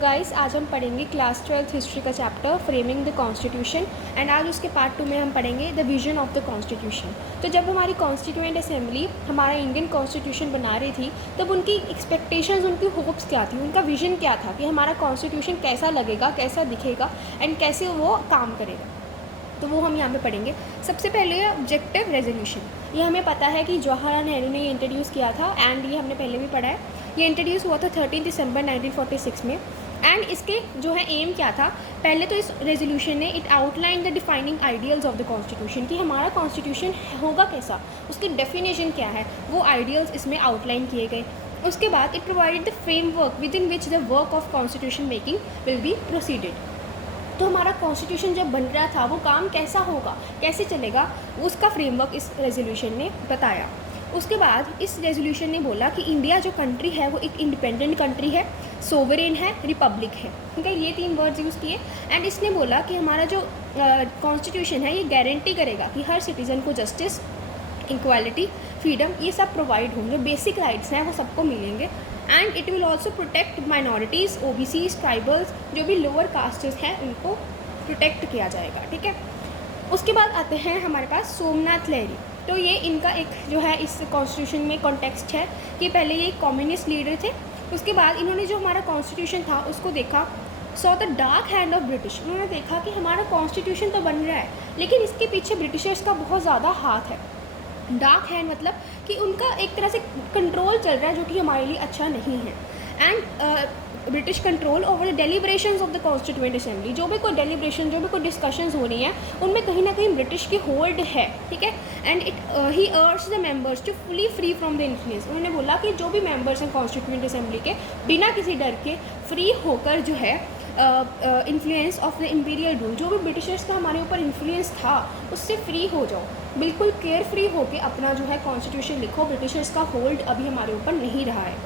Guys आज हम पढ़ेंगे क्लास 12th हिस्ट्री का chapter framing the constitution and आज उसके पार्ट 2 में हम पढ़ेंगे the vision of the constitution. तो जब हमारी कॉन्स्टिट्यूएंट असेंबली हमारा इंडियन कॉन्स्टिट्यूशन बना रही थी तब उनकी एक्सपेक्टेशंस, उनकी होप्स क्या थी, उनका विजन क्या था कि हमारा कॉन्स्टिट्यूशन कैसा लगेगा, कैसा दिखेगा एंड कैसे वो काम करेगा। तो वो हम यहाँ पे पढ़ेंगे। सबसे पहले ऑब्जेक्टिव रेजोल्यूशन। ये हमें पता है कि जवाहरलाल नेहरू ने ये इंट्रोड्यूस किया था एंड ये हमने पहले भी पढ़ा है। ये इंट्रोड्यूस हुआ था 13 दिसंबर 1946 में एंड इसके जो है एम क्या था। पहले तो इस रेजोल्यूशन ने it outline the defining ideals of the constitution कि हमारा कॉन्स्टिट्यूशन होगा कैसा, उसकी डेफिनेशन क्या है, वो आइडियल्स इसमें आउटलाइन किए गए। उसके बाद it provided the framework within which the work of constitution making will be proceeded. तो हमारा कॉन्स्टिट्यूशन जब बन रहा था वो काम कैसा होगा, कैसे चलेगा, उसका फ्रेमवर्क इस रेजोल्यूशन ने बताया। उसके बाद इस रेजोल्यूशन ने बोला कि इंडिया जो कंट्री है वो एक इंडिपेंडेंट कंट्री है, सोवरेन है, रिपब्लिक है। ठीक है, ये 3 वर्ड्स यूज़ किए एंड इसने बोला कि हमारा जो कॉन्स्टिट्यूशन है ये गारंटी करेगा कि हर सिटीज़न को जस्टिस, इक्वालिटी, फ्रीडम ये सब प्रोवाइड होंगे, बेसिक राइट्स हैं वो सबको मिलेंगे। And it will also protect minorities, OBCs, tribals, जो भी लोअर कास्टेस हैं उनको प्रोटेक्ट किया जाएगा। ठीक है, उसके बाद आते हैं हमारे पास सोमनाथ लहरी। तो ये इनका एक जो है इस कॉन्स्टिट्यूशन में कॉन्टेक्स्ट है कि पहले ये कम्युनिस्ट लीडर थे। उसके बाद इन्होंने जो हमारा कॉन्स्टिट्यूशन था उसको देखा, saw the dark hand of British. उन्होंने देखा कि हमारा कॉन्स्टिट्यूशन तो बन रहा है लेकिन इसके पीछे ब्रिटिशर्स का बहुत ज़्यादा हाथ है। डार्क हैंड मतलब कि उनका एक तरह से कंट्रोल चल रहा है जो कि हमारे लिए अच्छा नहीं है। And British control over the deliberations of the constituent assembly, जो भी कोई डेलिब्रेशन, जो भी कोई डिस्कशंस हो रही हैं उनमें कहीं ना कहीं ब्रिटिश की होल्ड है। ठीक है, and he urge the members to fully free from the influence. उन्होंने बोला कि जो भी मेंबर्स हैं कॉन्स्टिट्यूएंट असेंबली के, बिना किसी डर के फ्री होकर जो है influence of the imperial rule, जो भी ब्रिटिशर्स का हमारे ऊपर इन्फ्लुएंस था उससे फ्री हो जाओ, बिल्कुल केयर फ्री होकर अपना जो है कॉन्स्टिट्यूशन लिखो। ब्रिटिशर्स का होल्ड अभी हमारे ऊपर नहीं रहा है।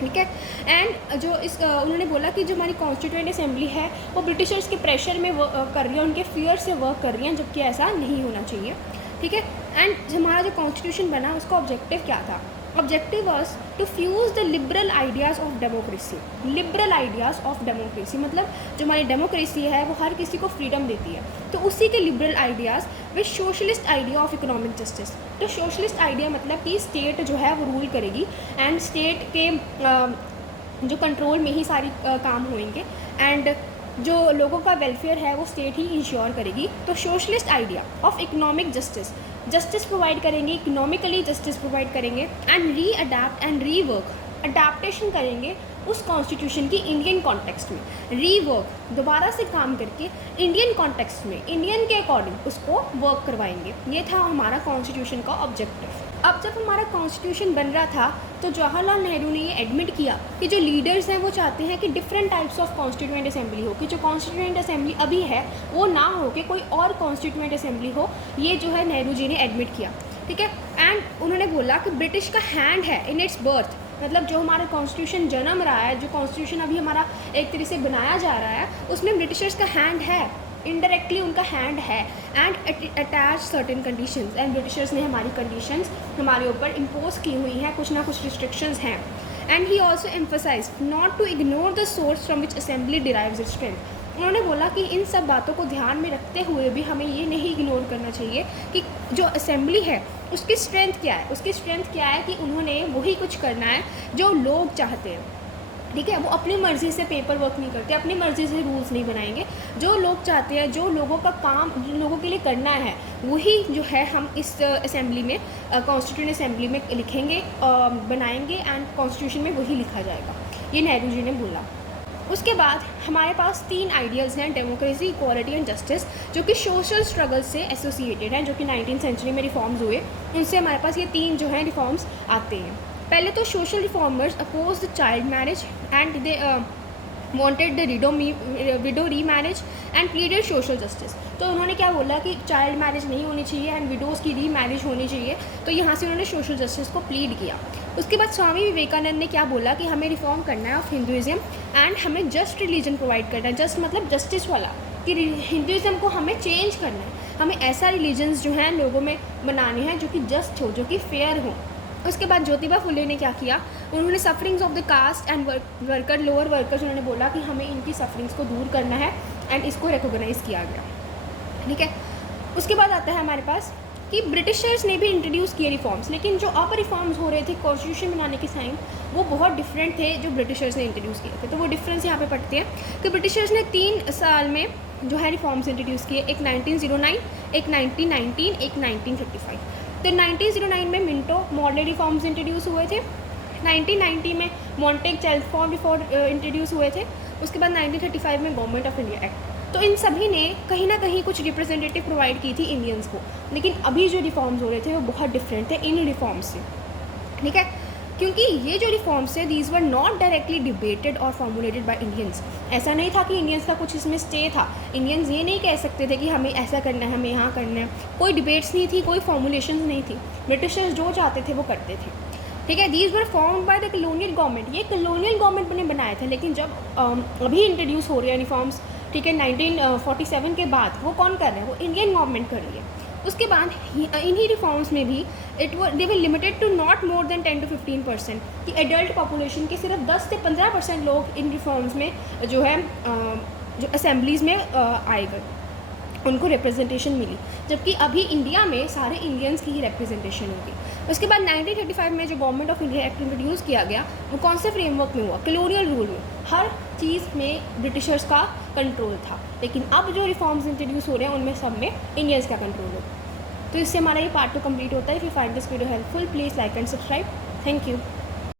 ठीक है, एंड जो इस उन्होंने बोला कि जो हमारी कॉन्स्टिट्यूएंट असेंबली है वो ब्रिटिशर्स के प्रेशर में कर रही है, उनके फियर से वर्क कर रही हैं, जबकि ऐसा नहीं होना चाहिए। ठीक है, एंड हमारा जो कॉन्स्टिट्यूशन बना उसका ऑब्जेक्टिव क्या था। Objective was to fuse the liberal ideas of democracy. Liberal ideas of democracy मतलब जो हमारी डेमोक्रेसी है वो हर किसी को फ्रीडम देती है, तो उसी के liberal ideas with socialist idea of economic justice. तो सोशलिस्ट आइडिया मतलब कि स्टेट जो है वो रूल करेगी एंड स्टेट के जो कंट्रोल में ही सारी काम होंगे एंड जो लोगों का वेलफेयर है वो स्टेट ही इंश्योर करेगी। तो socialist idea of economic justice, justice provide करेंगे, इकोनॉमिकली जस्टिस प्रोवाइड करेंगे and re adapt and rework, adaptation करेंगे उस कॉन्स्टिट्यूशन की इंडियन कॉन्टेक्स्ट में, रीवर्क दोबारा से काम करके इंडियन कॉन्टेक्स्ट में, इंडियन के अकॉर्डिंग उसको वर्क करवाएंगे। ये था हमारा कॉन्स्टिट्यूशन का ऑब्जेक्टिव। अब जब हमारा कॉन्स्टिट्यूशन बन रहा था तो जवाहरलाल नेहरू ने ये एडमिट किया कि जो लीडर्स हैं वो चाहते हैं कि different types of constituent assembly हो, कि जो कॉन्स्टिट्यूएंट असेंबली अभी है वो ना हो कि कोई और कॉन्स्टिट्यूएंट असेंबली हो। ये जो है नेहरू जी ने एडमिट किया। ठीक है, एंड उन्होंने बोला कि ब्रिटिश का हैंड है इन इट्स बर्थ, मतलब जो हमारा कॉन्स्टिट्यूशन जन्म रहा है, जो कॉन्स्टिट्यूशन अभी हमारा एक तरह से बनाया जा रहा है उसमें ब्रिटिशर्स का हैंड है, इनडायरेक्टली उनका हैंड है and attach certain conditions. And Britishers ने हमारी कंडीशंस हमारे ऊपर इम्पोज की हुई हैं, कुछ ना कुछ रिस्ट्रिक्शंस हैं। And he also emphasize not to ignore the source from which assembly derives its strength. उन्होंने बोला कि इन सब बातों को ध्यान में रखते हुए भी हमें ये नहीं इग्नोर करना चाहिए कि जो असेंबली है उसकी स्ट्रेंथ क्या है। उसकी स्ट्रेंथ क्या है कि उन्होंने वही कुछ करना है जो लोग चाहते हैं। ठीक है, वो अपनी मर्ज़ी से पेपर वर्क नहीं करते, अपनी मर्ज़ी से रूल्स नहीं बनाएंगे। जो लोग चाहते हैं, जो लोगों का काम जो लोगों के लिए करना है वही जो है हम इस असेंबली में, कॉन्स्टिट्यूएंट असेंबली में लिखेंगे, बनाएंगे एंड कॉन्स्टिट्यूशन में वही लिखा जाएगा। ये नेहरू जी ने बोला। उसके बाद हमारे पास 3 आइडियल्स हैं, डेमोक्रेसी, इक्वालिटी एंड जस्टिस, जो कि सोशल स्ट्रगल से एसोसिएटेड हैं, जो कि 19th सेंचुरी में रिफॉर्म्स हुए, उनसे हमारे पास ये 3 जो हैं रिफॉर्म्स आते हैं। पहले तो social reformers oppose the child marriage and they wanted the widow remarriage and pleaded social justice. तो उन्होंने क्या बोला कि चाइल्ड मैरिज नहीं होनी चाहिए एंड विडोज़ की री मैरिज होनी चाहिए, तो यहाँ से उन्होंने सोशल जस्टिस को प्लीड किया। उसके बाद स्वामी विवेकानंद ने क्या बोला कि हमें रिफॉर्म करना है ऑफ हिंदुज़म एंड हमें जस्ट रिलीजन प्रोवाइड करना है। जस्ट मतलब जस्टिस वाला, कि हिंदुज़म को हमें चेंज करना है, हमें ऐसा रिलीजन्स जो हैं लोगों में बनाने हैं जो कि जस्ट हो, जो कि फेयर हो। उसके बाद ज्योतिबा फुले ने क्या किया, उन्होंने sufferings of the caste and worker, lower workers, उन्होंने बोला कि हमें इनकी सफरिंग्स को दूर करना है एंड इसको रिकोगनाइज़ किया गया, ठीक है। उसके बाद आता है हमारे पास कि ब्रिटिशर्स ने भी इंट्रोड्यूस किए रिफॉर्म्स, लेकिन जो अब रिफॉर्म्स हो रहे थे कॉन्स्टिट्यूशन बनाने के टाइम वो बहुत डिफरेंट थे जो ब्रिटिशर्स ने इंट्रोड्यूस किए थे। तो वो डिफरेंस यहाँ पे पढ़ते हैं कि ब्रिटिशर्स ने 3 साल में जो है रिफॉर्म्स इंट्रोड्यूस किए, एक 1909, एक 1919, एक 1935। तो 1909 में मिंटो मॉडल रिफॉर्म्स इंट्रोड्यूस हुए थे, 1990 में मॉन्टेग चेल्मस्फोर्ड रिफॉर्म इंट्रोड्यूस हुए थे, उसके बाद 1935 में गवर्नमेंट ऑफ इंडिया एक्ट। तो इन सभी ने कहीं ना कहीं कुछ रिप्रेजेंटेटिव प्रोवाइड की थी इंडियंस को, लेकिन अभी जो रिफॉर्म्स हो रहे थे वो बहुत डिफरेंट थे इन रिफॉर्म्स से, ठीक है। क्योंकि ये जो रिफॉर्म्स थे these were not directly debated और फॉर्मुलेटेड बाय इंडियंस। ऐसा नहीं था कि इंडियंस का कुछ इसमें स्टे था, इंडियंस ये नहीं कह सकते थे कि हमें ऐसा करना है, हमें यहाँ करना है, कोई डिबेट्स नहीं थी, कोई फॉर्मुलेशन नहीं थी, ब्रिटिशर्स जो चाहते थे वो करते थे, ठीक है। These were form by the colonial government, ये कॉलोनियल गवर्नमेंट ने बनाए थे, लेकिन जब अभी इंट्रोड्यूस हो रहे हैं रिफॉर्म्स, ठीक है, 1947 के बाद वो कौन कर रहे हैं, वो इंडियन गवर्नमेंट कर रही है। उसके बाद इन्हीं रिफॉर्म्स में भी they were limited to not more than 10 to 15% कि एडल्ट पॉपुलेशन के सिर्फ 10 से 15% लोग इन रिफॉर्म्स में जो है जो असेंबलीज़ में आए गए, उनको रिप्रेजेंटेशन मिली, जबकि अभी इंडिया में सारे इंडियंस की ही रिप्रेजेंटेशन होगी। उसके बाद 1935 में जो government of India act introduce किया गया वो कौन से फ्रेमवर्क में हुआ, कॉलोनियल रूल में, हर चीज़ में ब्रिटिशर्स का कंट्रोल था, लेकिन अब जो रिफॉर्म्स इंट्रोड्यूस हो रहे हैं उनमें सब में इंडियंस का कंट्रोल होगा। तो इससे हमारा ये पार्ट 2 कंप्लीट होता है। If you find this video helpful please like and subscribe. Thank you.